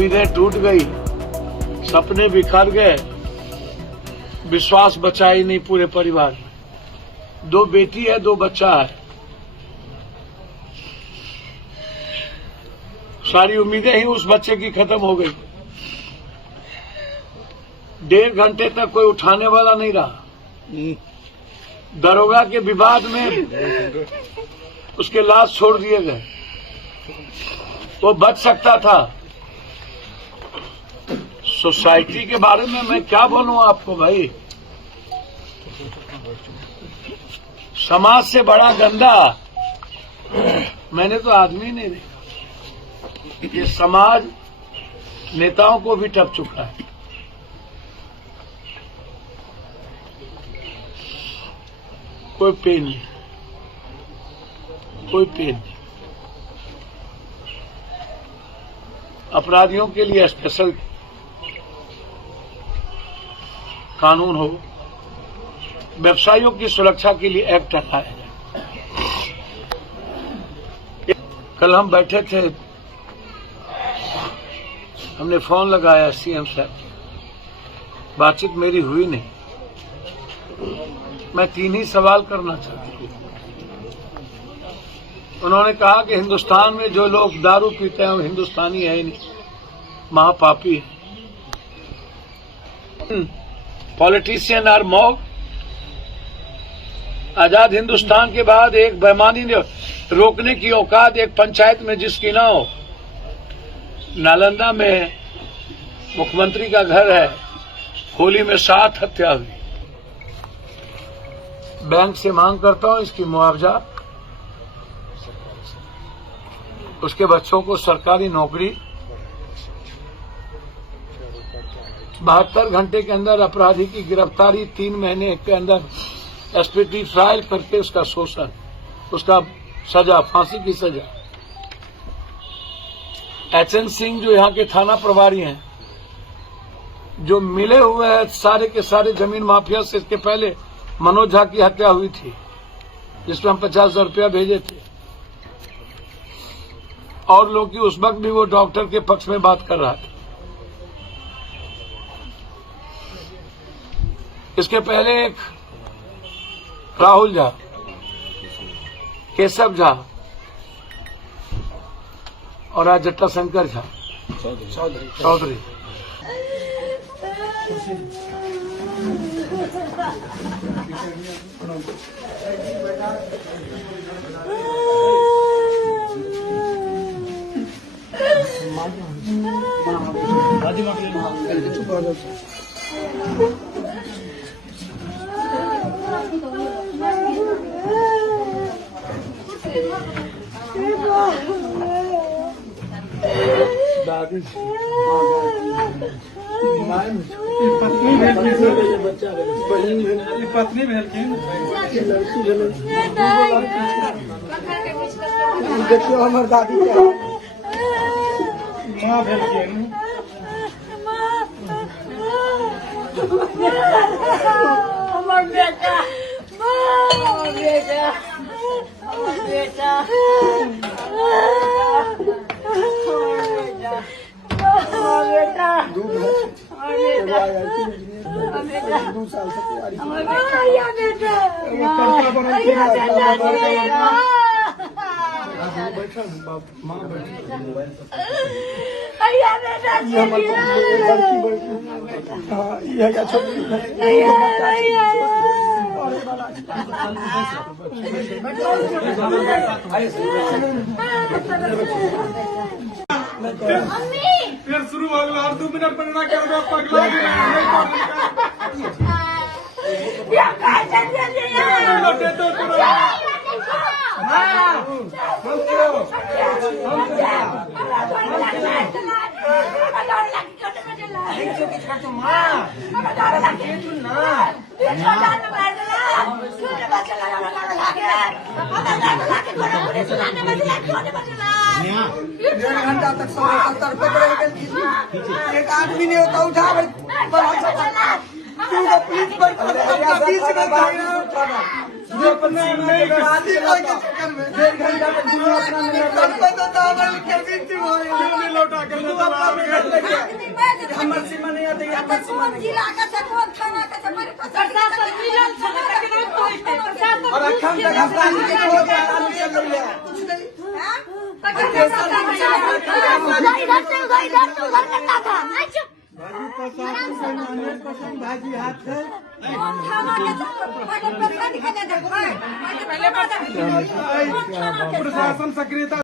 उम्मीदें टूट गई, सपने बिखर गए, विश्वास बचा ही नहीं पूरे परिवार में। 2 बेटी है, 2 बच्चा है। सारी उम्मीदें ही उस बच्चे की खत्म हो गई। 1.5 घंटे तक कोई उठाने वाला नहीं रहा। दरोगा के विवाद में उसके लाश छोड़ दिए गए। वो बच सकता था। सोसाइटी के बारे में मैं क्या बोलूं आपको भाई। समाज से बड़ा गंदा मैंने तो आदमी नहीं देखा। ये समाज नेताओं को भी टप चुका है। कोई पेन नहीं, कोई पेन नहीं। अपराधियों के लिए स्पेशल कानून हो, व्यवसायियों की सुरक्षा के लिए एक्ट लाया जाए। कल हम बैठे थे, हमने फोन लगाया सीएम साहब, बातचीत मेरी हुई नहीं। मैं 3 ही सवाल करना चाहती हूँ। उन्होंने कहा कि हिंदुस्तान में जो लोग दारू पीते हैं वो हिंदुस्तानी है ही नहीं, महापापी है। Politician are mob. आजाद हिंदुस्तान के बाद एक बेईमानी ने रोकने की औकात एक पंचायत में जिसकी ना हो। नालंदा में मुख्यमंत्री का घर है, होली में 7 हत्या हुई। बैंक से मांग करता हूं इसकी मुआवजा, उसके बच्चों को सरकारी नौकरी। 72 घंटे के अंदर अपराधी की गिरफ्तारी, 3 महीने के अंदर एसपीटी ट्रायल करके उसका शोषण, उसका सजा, फांसी की सजा। एचएन सिंह जो यहाँ के थाना प्रभारी हैं, जो मिले हुए हैं सारे के सारे जमीन माफिया से। इसके पहले मनोज झा की हत्या हुई थी, जिसमें हम 50,000 रुपया भेजे थे। और लोग की उस वक्त भी वो डॉक्टर के पक्ष में बात कर रहा था। इसके पहले एक राहुल झा, केशव झा और आज जट्टा शंकर झा चौधरी। पत्नी भेलखिन, देखियो हमर दादी के माँ भेलखिन। हमर बेटा, बेटा, बेटा, बेटा, 2 साल से तैयारी फिर शुरू हो गया। और 2 मिनट बनना क्या होगा पगला डेढ़ घंटा तक 70 पकड़े गए। एक आदमी ने तो उठा पुलिस पर अपना शादी के चक्कर में 1.5 घंटा तक दुनू अपना में लड़ते तो दामन के बीच में नहीं लौटा कर तू अपना में हमर सीमा नहीं आती हमर सीमा नहीं और अखम तक हफ्ता के कोई आराम से ले ले भाजी हाथ से प्रशासन सक्रियता